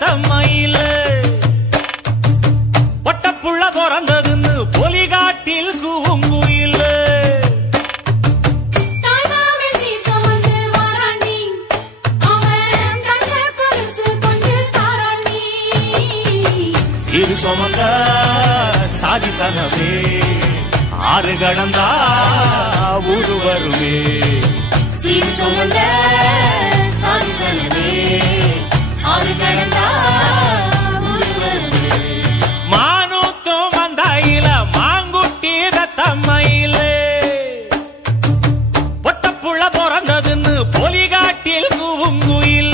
தம்மையில பொட்டப்புள்ள பிறந்ததுன்னு பொலிகாட்டில் கூங்குயில சீரு சுமந்த சாதி சனமே ஆறு கடந்தா ஊரு வருமே சீரு சுமந்த சாதி சனமே ஆறு கடந்தா ஊரு வருமே மானூத்தும் வந்தாயில மாங்குட்டி தம்மையில பொட்டப்புள்ள பிறந்ததுன்னு பொலிகாட்டில் கூங்குயில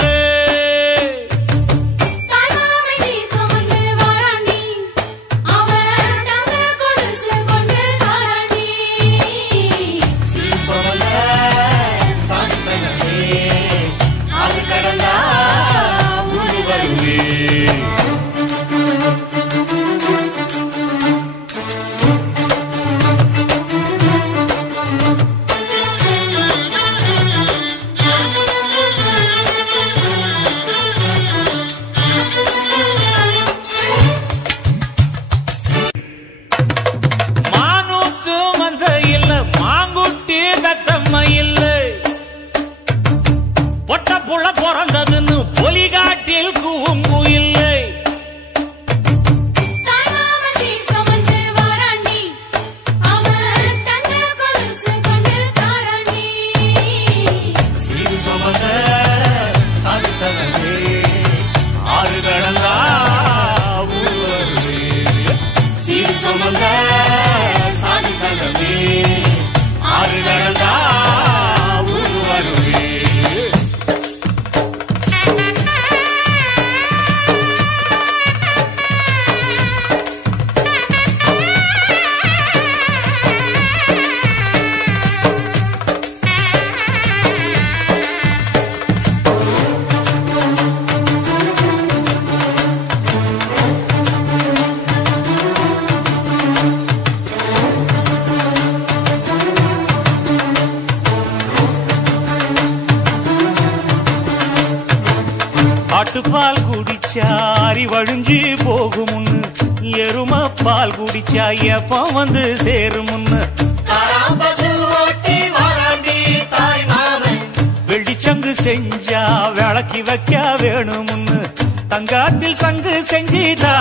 பொட்டப்புள்ள பிறந்ததுன்னு பொலிகாட்டில் கூங்குயில்லை சீரு சுமந்த சாதி சனமே ஆறு கடந்தா ஊரு வருமே சீரு சுமந்த சாதி சனமே ஆறு கடந்தா ஊரு வருமே ஆட்டுப்பால் குடிச்சா அரி வழிஞ்சு போகுமுன்னு எரும பால் குடிச்சா எப்ப வந்து சேருமுன்னு வெள்ளிச்சங்கு செஞ்சா விளக்கி வைக்க வேணுமுன்னு தங்காத்தில் சங்கு செஞ்சுதா